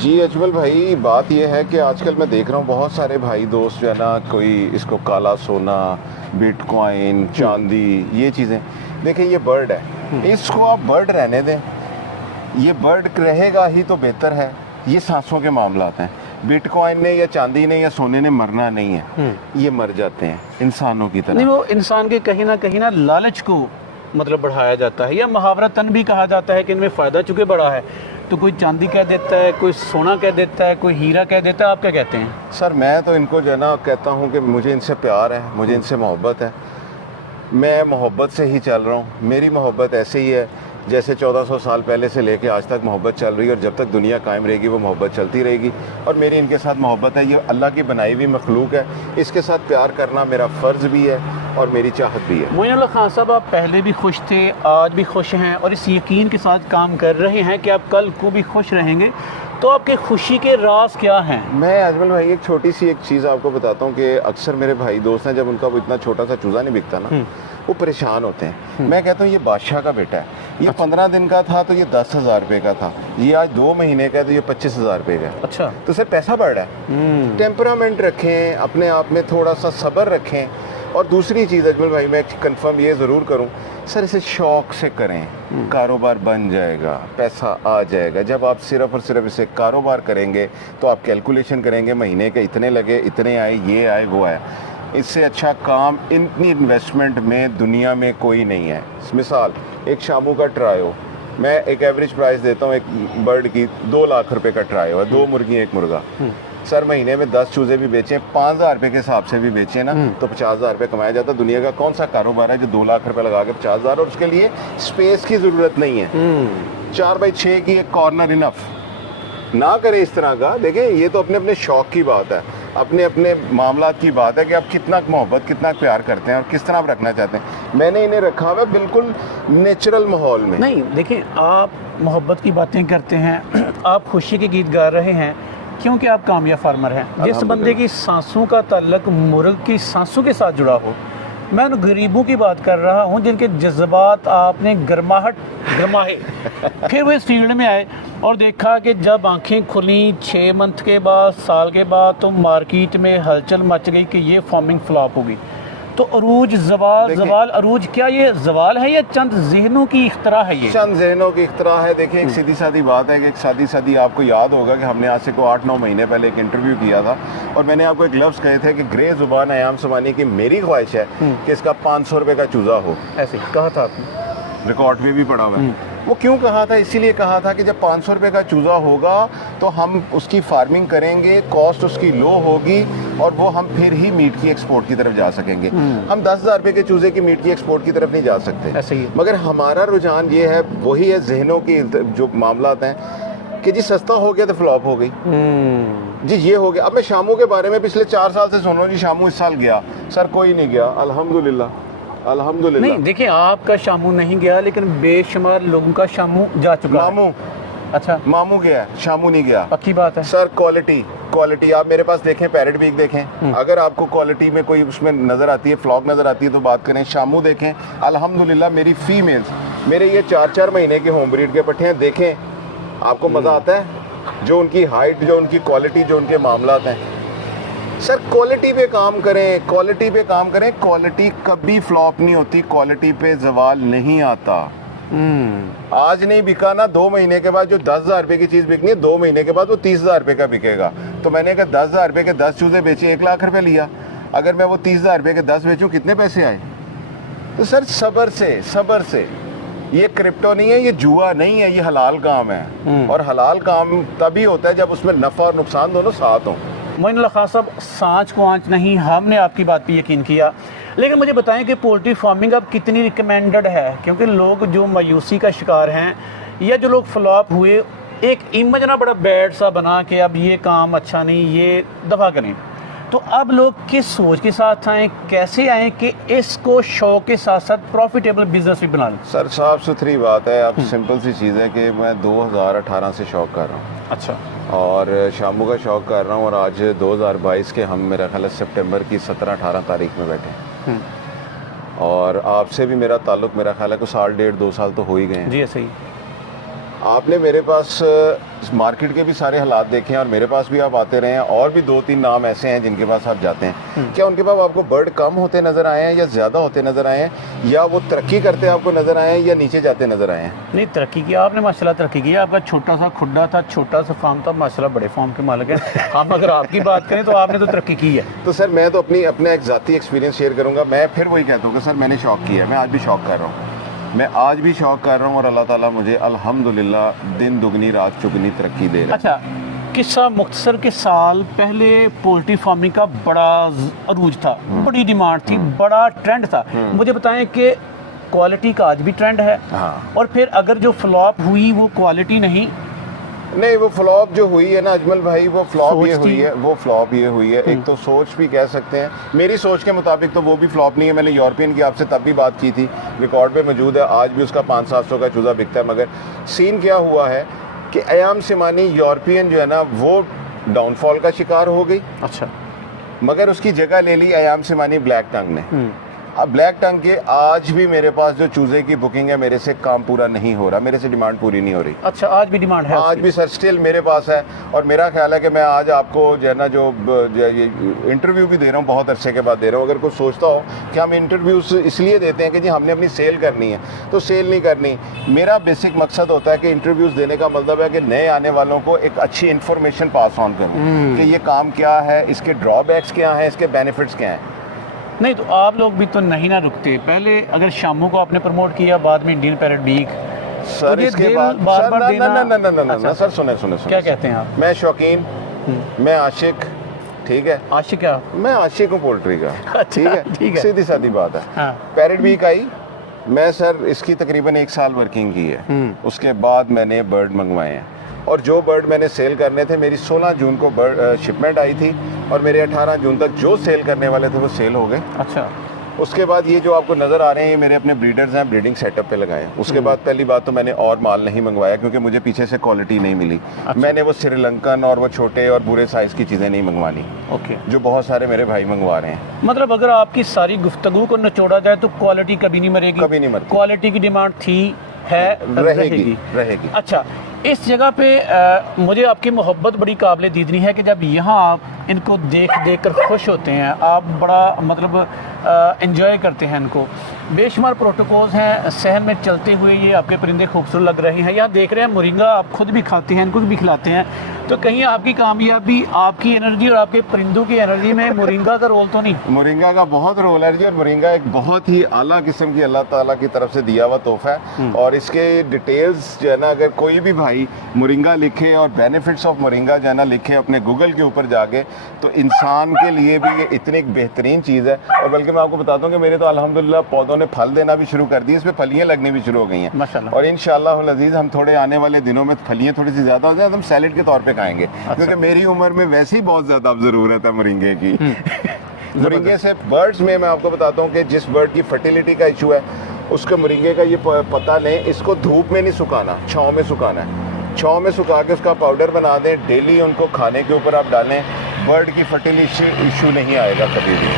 जी अजमल भाई, बात यह है कि आजकल मैं देख रहा हूँ बहुत सारे भाई दोस्त जो है ना, कोई इसको काला सोना, बिटकॉइन, चांदी, ये चीज़ें। देखिए ये बर्ड है, इसको आप बर्ड रहने दें, ये बर्ड रहेगा ही तो बेहतर है। ये सांसों के मामलात हैं। बिटकॉइन ने या चांदी ने या सोने ने मरना नहीं है, ये मर जाते हैं इंसानों की तरह। नहीं, वो इंसान के कहीं ना लालच को मतलब बढ़ाया जाता है, या मुहावरतन भी कहा जाता है कि इनमें फ़ायदा चूँकि बड़ा है, तो कोई चांदी कह देता है, कोई सोना कह देता है, कोई हीरा कह देता है। आप क्या कहते हैं? सर मैं तो इनको जो है ना कहता हूँ कि मुझे इनसे प्यार है, मुझे इनसे मोहब्बत है। मैं मोहब्बत से ही चल रहा हूँ। मेरी मोहब्बत ऐसे ही है जैसे 1400 साल पहले से लेके आज तक मोहब्बत चल रही है, और जब तक दुनिया कायम रहेगी वो मोहब्बत चलती रहेगी। और मेरी इनके साथ मोहब्बत है। ये अल्लाह की बनाई हुई मखलूक है, इसके साथ प्यार करना मेरा फ़र्ज़ भी है और मेरी चाहत भी है। मोइन अल्लाह खान साहब, आप पहले भी खुश थे, आज भी खुश हैं, और इस यकीन के साथ काम कर रहे हैं कि आप कल को भी खुश रहेंगे। तो आपके खुशी के राज क्या हैं? मैं अजमल भाई एक छोटी सी एक चीज़ आपको बताता हूँ कि अक्सर मेरे भाई दोस्त हैं, जब उनका वो इतना छोटा सा चूज़ा नहीं बिकता ना, वो परेशान होते हैं। मैं कहता हूँ ये बादशाह का बेटा है, ये 15 दिन का था तो ये 10,000 रुपये का था, ये आज 2 महीने का है तो ये 25,000 रुपये का है। अच्छा, तो सर पैसा बढ़ रहा है। टेम्परामेंट रखें, अपने आप में थोड़ा सा सब्र रखें। और दूसरी चीज़ अजमल भाई मैं कंफर्म ये ज़रूर करूं, सर इसे शौक़ से करें, कारोबार बन जाएगा, पैसा आ जाएगा। जब आप सिर्फ और सिर्फ इसे कारोबार करेंगे तो आप कैलकुलेशन करेंगे, महीने के इतने लगे, इतने आए, ये आए, वो आए। इससे अच्छा काम इतनी इन्वेस्टमेंट में दुनिया में कोई नहीं है। मिसाल एक शामू का ट्रायो, मैं एक एवरेज प्राइस देता हूँ एक बर्ड की, 2 लाख रुपए का ट्रायो है, 2 मुर्गी 1 मुर्गा। सर महीने में 10 चूजे भी बेचें, 5,000 रुपये के हिसाब से भी बेचें ना, तो 50,000 रुपये कमाया जाता है। दुनिया का कौन सा कारोबार है जो 2 लाख रुपए लगा के 50,000, और उसके लिए स्पेस की ज़रूरत नहीं है। 4x6 की एक कॉर्नर इनफ ना करें इस तरह का। देखें ये तो अपने अपने शौक़ की बात है, अपने अपने मामलात की बात है कि आप कितना मोहब्बत, कितना प्यार करते हैं और किस तरह आप रखना चाहते हैं। मैंने इन्हें रखा हुआ है बिल्कुल नेचुरल माहौल में। नहीं देखिए, आप मोहब्बत की बातें करते हैं, आप खुशी के गीत गा रहे हैं क्योंकि आप कामयाब फार्मर हैं। जिस बंदे की सांसों का ताल्लुक मुर्ग की सांसों के साथ जुड़ा हो, मैं उन गरीबों की बात कर रहा हूं जिनके जज्बात आपने गरमाए फिर वो इस फील्ड में आए और देखा कि जब आंखें खुली 6 मंथ के बाद, साल के बाद, तो मार्केट में हलचल मच गई कि ये फार्मिंग फ्लॉप होगी। तो अरूज जवाल अरूज, क्या ये जवाल है या चंद जहनों की इख्तरा है? ये चंद जहनों की इख्तरा है। देखिए एक सीधी सादी बात है कि एक सादी आपको याद होगा कि हमने आज से को 8-9 महीने पहले एक इंटरव्यू किया था, और मैंने आपको एक लफ्ज़ कहे थे कि ग्रे जुबान अयाम समानी की मेरी ख्वाहिश है कि इसका 500 रुपये का चूज़ा हो। ऐसे कहा था आपने, रिकॉर्ड में भी पड़ा हुआ है। वो क्यों कहा था? इसीलिए कहा था कि जब 500 रुपये का चूज़ा होगा तो हम उसकी फार्मिंग करेंगे, कॉस्ट उसकी लो होगी, और वो हम फिर ही मीट की एक्सपोर्ट की तरफ जा सकेंगे। हम 10,000 रुपये के चूज़े की मीट की एक्सपोर्ट की तरफ नहीं जा सकते। ऐसे ही। मगर हमारा रुझान ये है, वही है जहनों की जो मामलात हैं कि जी सस्ता हो गया तो फ्लॉप हो गई, जी ये हो गया। अब मैं शामू के बारे में पिछले 4 साल से सुन रहा हूँ, जी शामू इस साल गया। सर कोई नहीं गया, अल्हम्दुलिल्लाह। नहीं देखिए, आपका शामू नहीं गया, लेकिन बेशुमार लोगों का शामू जा चुका है। मामू, अच्छा, मामू गया, शामू नहीं गया। पक्की बात है सर। क्वालिटी आप मेरे पास देखें, पैरेट बीक देखें, अगर आपको क्वालिटी में कोई उसमें नज़र आती है, फ्लॉक नज़र आती है तो बात करें। शामू देखें, अल्हम्दुलिल्लाह मेरी फीमेल्स, मेरे ये 4-4 महीने के होम ब्रीड के पट्टे हैं, देखें आपको मज़ा आता है। जो उनकी हाइट, जो उनकी क्वालिटी, जो उनके मामलात हैं। सर क्वालिटी पे काम करें, क्वालिटी कभी फ्लॉप नहीं होती, क्वालिटी पे जवाल नहीं आता। आज नहीं बिका ना, 2 महीने के बाद जो 10,000 रुपये की चीज़ बिकनी है, 2 महीने के बाद वो 30,000 रुपये का बिकेगा। तो मैंने कहा 10,000 रुपये के 10 चूज़े बेचे, 1 लाख रुपये लिया। अगर मैं वो 30,000 रुपये के 10 बेचूँ, कितने पैसे आए? तो सर सब्र से। ये क्रिप्टो नहीं है, ये जुआ नहीं है, ये हलाल काम है। और हलाल काम तभी होता है जब उसमें नफ़ा और नुकसान दोनों साथ हों। मोइन अल्लाह खान साहब, सांच को आँच नहीं, हमने आपकी बात पे यकीन किया, लेकिन मुझे बताएं कि पोल्ट्री फार्मिंग अब कितनी रिकमेंडेड है? क्योंकि लोग जो मायूसी का शिकार हैं, या जो लोग फ्लॉप हुए, एक इमेज ना बड़ा बैड सा बना के अब ये काम अच्छा नहीं, ये दफ़ा करें, तो अब लोग किस सोच के साथ आएँ, कैसे आएँ कि इसको शौक के साथ साथ प्रॉफिटेबल बिजनेस भी बना लें? सर साफ सुथरी बात है, अब सिंपल सी चीज़ है कि मैं 2018 से शौक कर रहा हूँ। अच्छा। और शामू का शौक कर रहा हूँ, और आज 2022 के हम मेरा ख्याल है सितंबर की 17-18 तारीख में बैठे हैं। और आपसे भी मेरा ताल्लुक़ मेरा ख्याल है को 1.5-2 साल तो हो ही गए हैं। जी ऐसे ही। आपने मेरे पास मार्केट के भी सारे हालात देखे हैं और मेरे पास भी आप आते रहे हैं, और भी 2-3 नाम ऐसे हैं जिनके पास आप जाते हैं। क्या उनके पास आपको बर्ड कम होते नजर आए हैं या ज़्यादा होते नजर आए हैं, या वो तरक्की करते आपको नजर आए हैं या नीचे जाते नजर आए हैं? नहीं, तरक्की की आपने माशाल्लाह तरक्की की। आपका छोटा सा खुड्डा था, छोटा सा फार्म था, माशाल्लाह बड़े फार्म के मालिक हैं। हम अगर आपकी बात करें तो आपने तो तरक्की की है। तो सर मैं तो अपना एक ज़ाती एक्सपीरियंस शेयर करूंगा। मैं फिर वही कहता हूँ कि सर मैंने शौक किया है, मैं आज भी शौक कर रहा हूँ, मैं आज भी शौक कर रहा हूँ, और अल्लाह ताला मुझे अल्हम्दुलिल्लाह दिन दुगनी रात चुगनी तरक्की दे रहा है। अच्छा, किस्सा मुख्तसर के साल पहले पोल्ट्री फार्मिंग का बड़ा अरूज था, बड़ी डिमांड थी, बड़ा ट्रेंड था। मुझे बताएं कि क्वालिटी का आज भी ट्रेंड है? हाँ। और फिर अगर जो फ्लॉप हुई वो क्वालिटी नहीं? नहीं, वो फ्लॉप जो हुई है ना अजमल भाई, वो फ्लॉप ये सोच हुई थी। है, वो फ्लॉप ये हुई है। एक तो सोच भी कह सकते हैं, मेरी सोच के मुताबिक तो वो भी फ्लॉप नहीं है। मैंने यूरोपियन की आपसे तब भी बात की थी, रिकॉर्ड पे मौजूद है, आज भी उसका 500-700 का चूज़ा बिकता है। मगर सीन क्या हुआ है कि अयाम सिमानी यूरोपियन जो है ना वो डाउनफॉल का शिकार हो गई। अच्छा। मगर उसकी जगह ले ली अयाम सिमानी ब्लैक टंग ने। अब ब्लैक टंग के आज भी मेरे पास जो चूजे की बुकिंग है, मेरे से काम पूरा नहीं हो रहा, मेरे से डिमांड पूरी नहीं हो रही। अच्छा, आज भी डिमांड है? आज भी सर स्टिल मेरे पास है। और मेरा ख्याल है कि मैं आज आपको जो है ना जो ये इंटरव्यू भी दे रहा हूँ, बहुत अरसे के बाद दे रहा हूँ। अगर कोई सोचता हो कि हम इंटरव्यूज इसलिए देते हैं कि जी हमने अपनी सेल करनी है, तो सेल नहीं करनी। मेरा बेसिक मकसद होता है कि इंटरव्यूज देने का मतलब है कि नए आने वालों को एक अच्छी इन्फॉर्मेशन पास ऑन करूँ कि ये काम क्या है, इसके ड्रॉबैक्स क्या हैं, इसके बेनिफिट्स क्या हैं। नहीं, तो आप लोग भी तो नहीं ना रुकते। पहले अगर शामू को आपने प्रमोट किया, बाद में इंडियन पैरेट वीक, सर तो ये इसके दिल बाद बार-बार सर देना- ना अच्छा। सर सुने क्या कहते हैं आप? मैं शौकीन, मैं आशिक, ठीक है, आशिक क्या? मैं आशिक हूँ पोल्ट्री का। अच्छा, ठीक है। सीधी सादी बात है। हाँ। पैरेट वीक आई, मैं सर इसकी तकरीबन 1 साल वर्किंग की है। उसके बाद मैंने बर्ड मंगवाए हैं, और जो बर्ड मैंने सेल करने थे, मेरी 16 जून को बर्ड शिपमेंट आई थी, और मेरे 18 जून तक जो सेल करने वाले थे वो सेल हो गए। अच्छा। उसके बाद ये जो आपको नज़र आ रहे हैं, ये मेरे अपने ब्रीडर्स हैं, ब्रीडिंग सेटअप पे लगाए हैं। उसके बाद पहली बात तो मैंने और माल नहीं मंगवाया, क्योंकि मुझे पीछे से क्वालिटी नहीं मिली। मैंने वो श्रीलंकन और वो छोटे और बुरे साइज़ की चीज़ें नहीं मंगवानी, ओके। जो बहुत सारे मेरे भाई मंगवा रहे हैं। मतलब अगर आपकी सारी गुफ्तगू को निचोड़ा जाए तो क्वालिटी कभी नहीं मरेगी? कभी नहीं मरती। क्वालिटी की डिमांड थी, है, रहेगी। अच्छा, इस जगह पे मुझे आपकी मोहब्बत बड़ी काबिल दीदनी है कि जब यहाँ आप इनको देख देख कर खुश होते हैं, आप बड़ा मतलब एंजॉय करते हैं इनको। बेशुमार प्रोटोकॉल्स हैं, सहन में चलते हुए ये आपके परिंदे खूबसूरत लग रहे हैं। यहाँ देख रहे हैं मोरिंगा आप खुद भी खाते हैं, इनको भी खिलाते हैं, तो कहीं आपकी कामयाबी, आपकी एनर्जी और आपके परिंदों की एनर्जी में मोरिंगा का रोल तो नहीं? मोरिंगा का बहुत रोल है जी, और मोरिंगा एक बहुत ही आला किस्म की अल्लाह ताला की तरफ से दिया हुआ तोहफा है। और इसके डिटेल्स जो है ना, अगर कोई भी भाई मोरिंगा लिखे और बेनिफिट्स ऑफ मोरिंगा जो है ना लिखे अपने गूगल के ऊपर जाके, तो इंसान के लिए भी ये इतनी एक बेहतरीन चीज़ है। और बल्कि मैं आपको बताता हूँ कि मेरे तो अल्हम्दुलिल्लाह पौधों ने फल देना भी शुरू कर दी, इसमें फलियाँ लगनी भी शुरू हो गई हैं माशाल्लाह। और इंशाअल्लाह अज़ीज़ हम थोड़े आने वाले दिनों में फलियाँ थोड़ी सी ज़्यादा हो जाए, हम सैलेड के तौर पे खाएंगे। क्योंकि मेरी उम्र में वैसे ही बहुत ज़्यादा अब ज़रूरत है मोरिंगे की। मोरिंगे से बर्ड्स में मैं आपको बताता हूँ कि जिस बर्ड की फर्टिलिटी का इशू है, उसके मोरिंगे का ये पता नहीं, इसको धूप में नहीं सुखाना, छाँव में सुखाना है। छाँव में सुखा के उसका पाउडर बना दें, डेली उनको खाने के ऊपर आप डालें, बर्ड की फर्टिलिटी इशू नहीं आएगा कभी भी।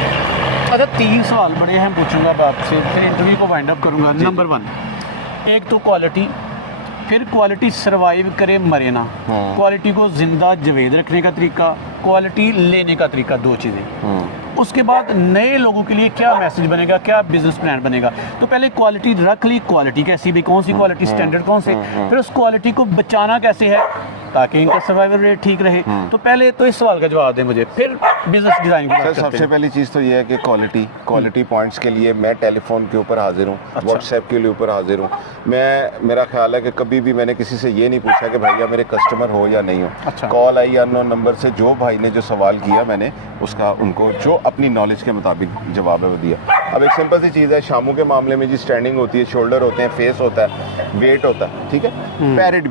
अच्छा, 3 सवाल बड़े अहम पूछूंगा अब आपसे, फिर इंटरव्यू को वाइंड अप करूंगा। नंबर 1, एक तो क्वालिटी, फिर क्वालिटी सरवाइव करे मरे ना, क्वालिटी को जिंदा जवेद रखने का तरीका, क्वालिटी लेने का तरीका, 2 चीज़ें। उसके बाद नए लोगों के लिए क्या मैसेज बनेगा, क्या बिजनेस प्लान बनेगा? तो पहले क्वालिटी रख ली, क्वालिटी कैसी भी, कौन सी क्वालिटी, स्टैंडर्ड कौन से, फिर उस क्वालिटी को बचाना कैसे है ताकि इनका सर्वाइवल रेट ठीक रहे। तो पहले तो इस सवाल का जवाब दें मुझे, फिर बिजनेस डिजाइन की बात करते हैं। सबसे पहली चीज़ तो ये है कि क्वालिटी पॉइंट्स के लिए मैं टेलीफोन के ऊपर हाजिर हूँ, व्हाट्सएप के लिए ऊपर हाजिर हूँ। मेरा ख्याल है कि कभी भी मैंने किसी से ये नहीं पूछा कि भैया मेरे कस्टमर हो या नहीं हो। अच्छा। कॉल आई अननोन नंबर से, जो भाई ने जो सवाल किया मैंने उसका उनको जो अपनी नॉलेज के मुताबिक जवाब है वो दिया। अब एक सिंपल सी चीज़ है, शामू के मामले में जी स्टैंडिंग होती है, शोल्डर होते हैं, फेस होता है, वेट होता है, ठीक है। पैरेट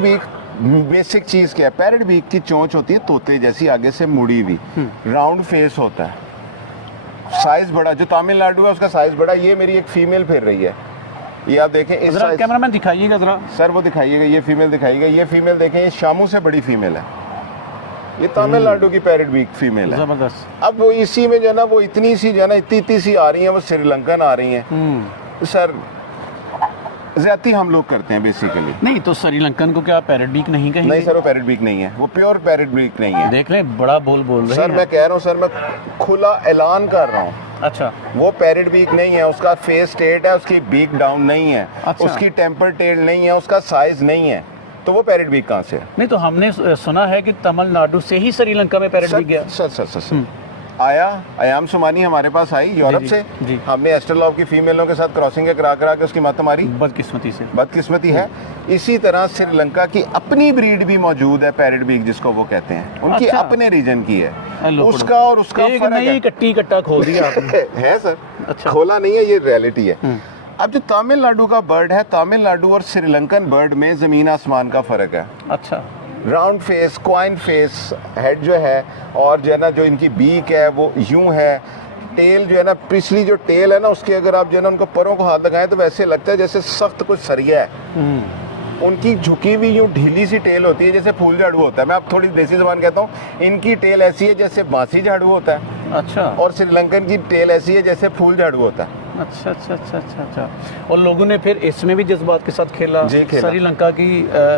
बीक बेसिक चीज़ क्या है? पैरेट बीक की चोंच होती है तोते जैसी, आगे से मुड़ी हुई, राउंड फेस होता है, साइज बड़ा। जो तमिलनाडु है उसका साइज बड़ा। ये मेरी एक फीमेल फिर रही है, ये आप देखें इस साइज। कैमरामैन दिखाइएगा जरा। सर वो दिखाइएगा, ये फीमेल दिखाइएगा। ये फीमेल देखें, ये शामू से बड़ी फीमेल है, ये तमिलनाडु की पैरेट बीक फीमेल है। जबरदस्त। अब वो इसी में जो है ना, वो इतनी सी जो है ना, इतनी सी आ रही है, वो श्रीलंकन आ रही हैं। सर ज्यादती हम लोग करते हैं बेसिकली। नहीं तो श्रीलंकन को क्या पैरेट बीक नहीं कहेंगे? नहीं सर, वो पैरेट बीक नहीं है, वो प्योर पैरेट बीक नहीं है। देख लें, बड़ा बोल रहे सर हैं। मैं कह रहा हूँ सर, मैं खुला ऐलान कर रहा हूँ, अच्छा, वो पैरेट बीक नहीं है, उसका फेस स्टेट है, उसकी बीक डाउन नहीं है, अच्छा। उसकी टेम्पर टेल नहीं है, उसका साइज नहीं है, तो वो पैरेट बीक कहाँ से है? नहीं तो हमने सुना है कि तमिलनाडु से ही श्रीलंका में पैरेट बीक गया। सर आया, अयाम सुमानी हमारे पास आई यूरोप जी, से जी। हमने एस्ट्रोलॉब की फीमेलों के साथ क्रॉसिंग करा के उसकी मत मारी, बदकिस्मती है। इसी तरह श्रीलंका की अपनी ब्रीड भी मौजूद है पैरेट बीक, जिसको वो कहते हैं, उनकी अच्छा। अपने रीजन की है, लो उसका और उसका एक फर्क नई है। कट्टी कट्टा खोल दिया आपने। है सर, अच्छा। खोला नहीं है, ये रियलिटी है। अब जो तमिलनाडु का बर्ड है, तमिलनाडु और श्रीलंकन बर्ड में जमीन आसमान का फर्क है। अच्छा, round face, coin face head जो है, और जो है ना जो इनकी बीक है वो यूं है, टेल जो है ना, पिछली जो टेल है ना उसके अगर आप जो है ना उनको परों को हाथ लगाएं तो वैसे लगता है जैसे सख्त कुछ सरिया है। उनकी झुकी हुई यूं ढीली सी टेल होती है जैसे फूल झाड़ू होता है। मैं आप थोड़ी देसी जबान कहता हूँ, इनकी टेल ऐसी है जैसे बांसी झाड़ू होता है, अच्छा, और श्रीलंकन की टेल ऐसी है जैसे फूल झाड़ू होता है। अच्छा अच्छा अच्छा अच्छा अच्छा। और लोगों ने फिर इसमें भी जज्बात के साथ खेला, जी, खेला। श्रीलंका की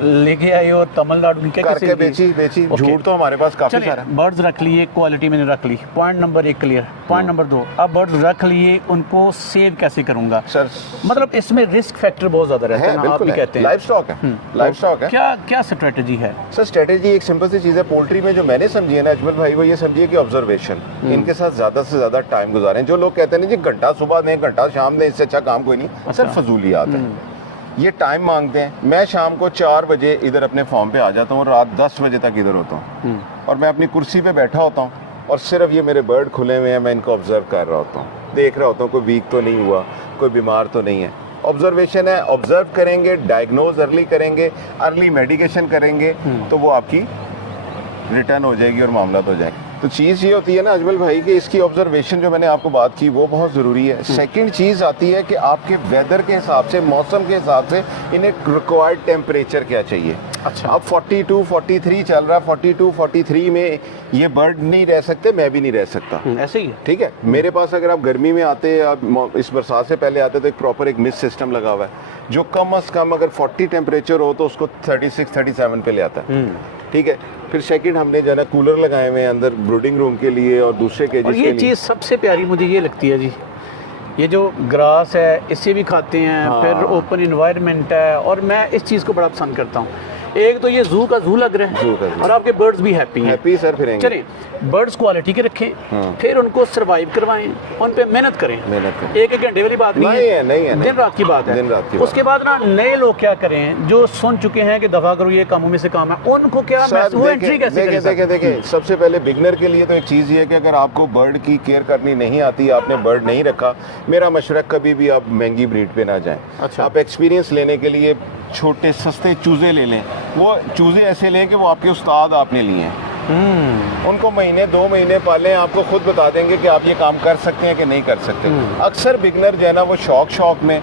लेके आए और तमिलनाडु की करके बेची। झूठ तो हमारे पास काफी सारा है। बर्ड्स रख लिए, क्वालिटी मैंने रख ली, point number 1 clear. Point number 2, अब बर्ड्स रख लिए, उनको सेव कैसे करूंगा? सर मतलब इसमें रिस्क फैक्टर बहुत ज्यादा रहता है ना, आप भी कहते हैं। लाइफ स्टॉक है, लाइफ स्टॉक है। क्या क्या स्ट्रेटजी है? सर स्ट्रेटेजी एक सिंपल सी चीज़ है पोल्ट्री में, जो मैंने समझी है ना अजमल भाई, वो ये समझिए कि ऑब्जर्वेशन, इनके साथ ज़्यादा से ज़्यादा टाइम गुजारें। जो लोग कहते हैं ना जी घंटा सुबह दें घंटा शाम दें, इससे अच्छा काम कोई नहीं, सर फजूलियात है, ये टाइम मांगते हैं। मैं शाम को 4 बजे इधर अपने फॉर्म पे आ जाता हूँ और रात 10 बजे तक इधर होता हूँ, और मैं अपनी कुर्सी पे बैठा होता हूँ और सिर्फ ये मेरे बर्ड खुले हुए हैं, मैं इनको ऑब्जर्व कर रहा होता हूँ, देख रहा होता हूँ कोई वीक तो नहीं हुआ, कोई बीमार तो नहीं है। ऑब्जर्वेशन है, ऑब्जर्व करेंगे, डायग्नोज अर्ली करेंगे, अर्ली मेडिकेशन करेंगे, तो वो आपकी रिटर्न हो जाएगी और मामला तो हो जाएगा। तो चीज़ ये होती है ना अजमल भाई कि इसकी ऑब्जर्वेशन जो मैंने आपको बात की वो बहुत ज़रूरी है। सेकंड चीज़ आती है कि आपके वेदर के हिसाब से, मौसम के हिसाब से इन्हें रिक्वायर्ड टेम्परेचर क्या चाहिए। अच्छा, अब 42 43 चल रहा है, 42 43 में ये बर्ड नहीं रह सकते, मैं भी नहीं रह सकता, ऐसे ही है। ठीक है। मेरे पास अगर आप गर्मी में आते, आप इस बरसात से पहले आते, तो एक प्रॉपर एक मिस्ट सिस्टम लगा हुआ है जो कम से कम अगर 40 टेम्परेचर हो तो उसको 36 37 पे ले आता है, ठीक है। फिर सेकंड हमने जो है ना कूलर लगाए हुए हैं अंदर ब्रूडिंग रूम के लिए और दूसरे केजेस और के ये लिए। चीज़ सबसे प्यारी मुझे ये लगती है जी, ये जो ग्रास है इससे भी खाते हैं, हाँ। फिर ओपन इन्वायरमेंट है, और मैं इस चीज़ को बड़ा पसंद करता हूँ। एक तो ये जू का जू लग रहा जू का है जू। और आपके बर्ड्स भी हैप्पी हैं। हैप्पी सर फिरेंगे। चलिए, बर्ड्स क्वालिटी के रखें, फिर उनको सरवाइव करवाएं, उन पे मेहनत करें। एक घंटे वाली बात नहीं है, दिन रात की बात है। दिन रात की उसके बाद ना नए लोग क्या करें जो सुन चुके हैं कि दफा करो ये कामों में से काम है, उनको क्या वो एंट्री कैसे करें? देखें सबसे पहले बिगनर के लिए तो एक चीज़ ये है कि अगर आपको बर्ड की केयर करनी नहीं आती, आपने बर्ड नहीं रखा, मेरा मशवरा कभी भी आप महंगी ब्रीड पे ना जाएं। अच्छा। आप एक्सपीरियंस लेने के लिए छोटे सस्ते चूजे ले लें, वो चूजे ऐसे लें कि वो आपके उस्ताद आपने लिए हैं, उनको महीने 2 महीने पालें, आपको खुद बता देंगे कि आप ये काम कर सकते हैं कि नहीं कर सकते। अक्सर बिगनर जो है ना वो शौक में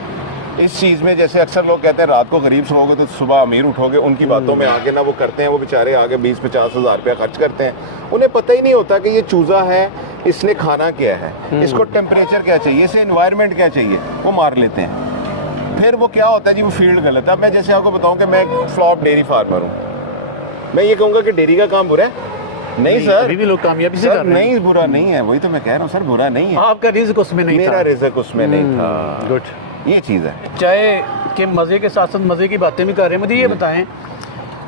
इस चीज़ में, जैसे अक्सर लोग कहते हैं रात को गरीब सोओगे तो सुबह अमीर उठोगे, उनकी बातों में आगे ना वो करते हैं, वो बेचारे आगे 20-50 हज़ार रुपया खर्च करते हैं, उन्हें पता ही नहीं होता कि ये चूज़ा है, इसने खाना क्या है, इसको टेम्परेचर क्या चाहिए, इसे एनवायरनमेंट क्या चाहिए, वो मार लेते हैं। फिर वो क्या होता है जी, वो फील्ड गलत है। अब मैं जैसे आपको बताऊं कि मैं एक फ्लॉप डेयरी फार्मर हूँ, मैं ये कहूँगा कि डेयरी का काम बुरा है? नहीं सर, अभी भी लोग कामयाबी से सर कर रहे हैं। नहीं, बुरा नहीं है, वही तो मैं कह रहा हूँ सर, बुरा नहीं है। आपका रिज़्क उसमें नहीं था, मेरा रिज़्क उसमें नहीं था। गुड, ये चीज़ है। चाय के मज़े के साथ साथ मज़े की बातें भी कर रहे हैं। मुझे ये बताएं,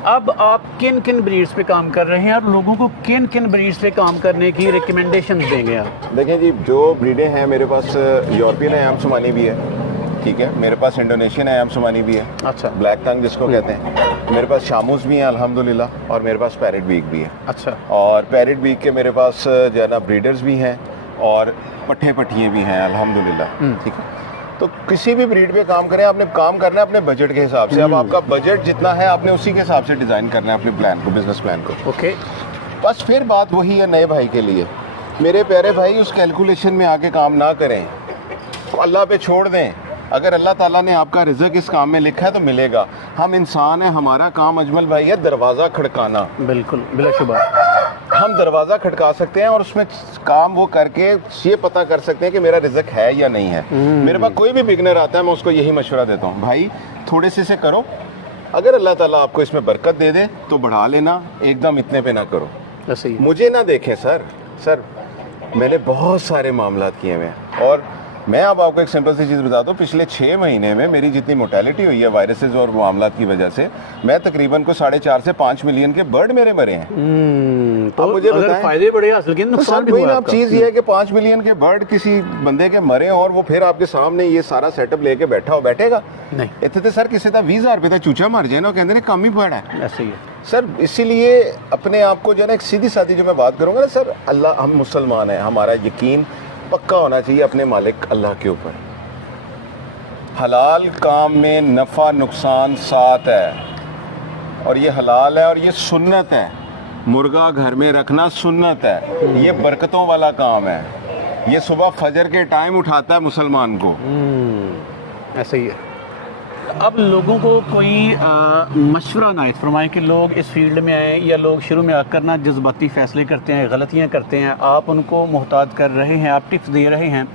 अब आप किन किन ब्रीड्स पे काम कर रहे हैं और लोगों को किन किन ब्रीड्स पे काम करने की रिकमेंडेशन देंगे आप? देखें जी, जो ब्रीडें हैं मेरे पास, यूरोपियन अयाम सुमानी भी है, ठीक है, मेरे पास इंडोनेशियन अयाम सुमानी भी है, अच्छा, ब्लैक टंग जिसको कहते हैं, मेरे पास शामूस भी हैं अल्हम्दुलिल्लाह, और मेरे पास पैरेट बीक भी है। अच्छा, और पैरेट बीक के मेरे पास जो है ना ब्रीडर्स भी हैं और पट्ठे पट्टियाँ भी हैं अल्हम्दुलिल्लाह, ठीक है। तो किसी भी ब्रीड पे काम करें, आपने काम करना है अपने बजट के हिसाब से। अब आपका बजट जितना है आपने उसी के हिसाब से डिज़ाइन करना है अपने प्लान को, बिजनेस प्लान को। ओके, बस फिर बात वही है नए भाई के लिए, मेरे प्यारे भाई, उस कैलकुलेशन में आके काम ना करें, तो अल्लाह पे छोड़ दें। अगर अल्लाह ताला ने आपका रिज़्क इस काम में लिखा है तो मिलेगा। हम इंसान हैं, हमारा काम अजमल भाई है दरवाज़ा खड़काना। बिल्कुल, बिलाशुबा हम दरवाज़ा खड़का सकते हैं और उसमें काम वो करके ये पता कर सकते हैं कि मेरा रिज़्क है या नहीं है। मेरे पास कोई भी बिगनर आता है, मैं उसको यही मशवरा देता हूँ, भाई थोड़े से करो, अगर अल्लाह ताला आपको इसमें बरकत दे दे तो बढ़ा लेना, एकदम इतने पे ना करो। ऐसे ही मुझे ना देखें सर मैंने बहुत सारे मामला किए हुए हैं, और मैं अब आपको एक सिंपल सी चीज़ बता दूं, पिछले 6 महीने में मेरी जितनी मोर्टेलिटी हुई है वायरसेस और मामला की वजह से, मैं तकरीबन को 4.5 से 5 मिलियन के बर्ड मेरे मरे हैं। तो अब मुझे अगर बताएं, फायदे बड़े हासिल किए, तो नुकसान सर भी वही हुआ ना आपका। चीज़ ये है कि 5 मिलियन के बर्ड किसी बंदे के मरे और वो फिर आपके सामने ये सारा सेटअप लेके बैठेगा नहीं, इतने तो सर किसी का 20,000 रुपये का चूचा मर जाए ना, कहते हैं कम ही पड़ा है ऐसे ही है। सर। इसीलिए अपने आप को जो है ना, एक सीधी सादी जो मैं बात करूंगा ना सर, अल्लाह, हम मुसलमान हैं, हमारा यकीन पक्का होना चाहिए अपने मालिक अल्लाह के ऊपर। हलाल काम में नफ़ा नुकसान साथ है, और ये हलाल है और ये सुन्नत है। मुर्गा घर में रखना सुन्नत है, ये बरकतों वाला काम है। ये सुबह फजर के टाइम उठाता है मुसलमान को। ऐसे ही है। अब लोगों को कोई मशवरा नायत फरमाएं कि लोग इस फील्ड में आए, या लोग शुरू में आकर ना जज्बाती फैसले करते हैं, गलतियां करते हैं, आप उनको मोहताज कर रहे हैं, आप टिप्स दे रहे हैं।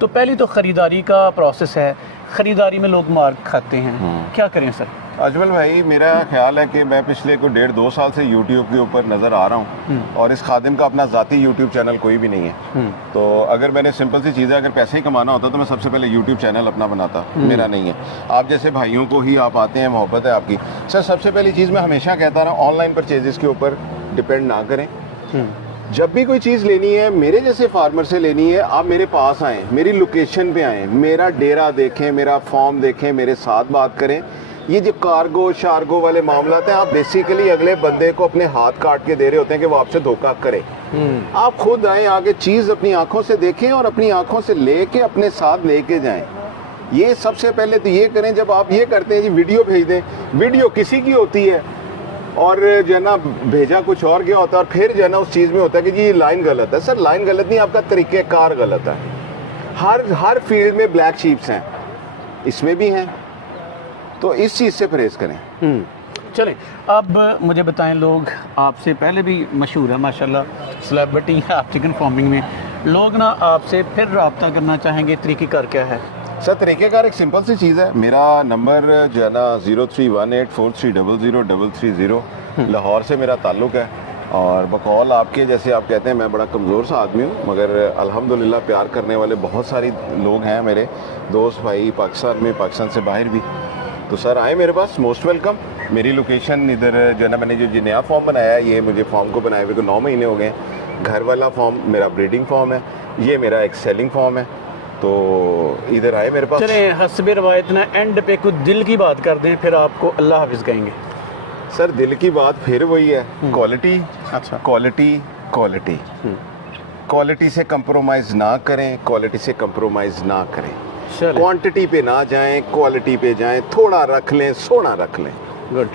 तो पहली तो ख़रीदारी का प्रोसेस है, ख़रीदारी में लोग मार खाते हैं, क्या करें सर? अजमल भाई, मेरा ख्याल है कि मैं पिछले को 1.5-2 साल से यूट्यूब के ऊपर नज़र आ रहा हूँ, और इस खादिम का अपना ज़ाती यूट्यूब चैनल कोई भी नहीं है। तो अगर मैंने सिंपल सी चीज़ है, अगर पैसे ही कमाना होता तो मैं सबसे पहले यूट्यूब चैनल अपना बनाता, मेरा नहीं है। आप जैसे भाइयों को ही आप आते हैं, मोहब्बत है आपकी। सर सबसे पहली चीज़ मैं हमेशा कहता रहा, ऑनलाइन परचेजेस के ऊपर डिपेंड ना करें। जब भी कोई चीज़ लेनी है, मेरे जैसे फार्मर से लेनी है, आप मेरे पास आएँ, मेरी लोकेशन पे आएँ, मेरा डेरा देखें, मेरा फॉर्म देखें, मेरे साथ बात करें। ये जो कार्गो शार्गो वाले मामला हैं, आप बेसिकली अगले बंदे को अपने हाथ काट के दे रहे होते हैं कि वो आपसे धोखा करे। आप खुद आए, आगे चीज़ अपनी आंखों से देखें और अपनी आंखों से लेके अपने साथ लेके जाएं। ये सबसे पहले तो ये करें। जब आप ये करते हैं जी वीडियो भेज दें, वीडियो किसी की होती है और जो है ना भेजा कुछ और गया होता है, और फिर जो है ना उस चीज़ में होता है कि जी ये लाइन गलत है। सर लाइन गलत नहीं, आपका तरीक़ेकार गलत है। हर फील्ड में ब्लैक शीप्स हैं, इसमें भी हैं, तो इस चीज़ से परहेज करें। चलें, अब मुझे बताएं, लोग आपसे पहले भी मशहूर है माशाल्लाह, सेलिब्रिटी हैं आप चिकन फार्मिंग में, लोग ना आपसे फिर रब्ता करना चाहेंगे, तरीक़ेकार क्या है? सर तरीक़ेकार एक सिंपल सी चीज़ है। मेरा नंबर जो है ना 031843003330, लाहौर से मेरा ताल्लुक़ है, और बकौल आपके जैसे आप कहते हैं मैं बड़ा कमज़ोर सा आदमी हूँ, मगर अल्हम्दुलिल्लाह प्यार करने वाले बहुत सारे लोग हैं, मेरे दोस्त भाई पाकिस्तान में, पाकिस्तान से बाहर भी। तो सर आए मेरे पास, मोस्ट वेलकम। मेरी लोकेशन इधर जो है ना, मैंने जो नया फॉर्म बनाया है, ये मुझे फॉर्म को बनाए हुए को 9 महीने हो गए। घर वाला फॉर्म मेरा ब्रीडिंग फॉर्म है, ये मेरा एक सेलिंग फॉर्म है। तो इधर आए मेरे पास। चले हस्बे रवायत ना एंड पे कुछ दिल की बात कर दें, फिर आपको अल्लाह हाफिज़ कहेंगे। सर दिल की बात फिर वही है, क्वालिटी। अच्छा, क्वालिटी क्वालिटी से कंप्रोमाइज़ ना करें, क्वालिटी से कंप्रोमाइज़ ना करें। चलें, क्वांटिटी पे ना जाएं, क्वालिटी पे जाएं। थोड़ा रख लें, सोना रख लें। गुड।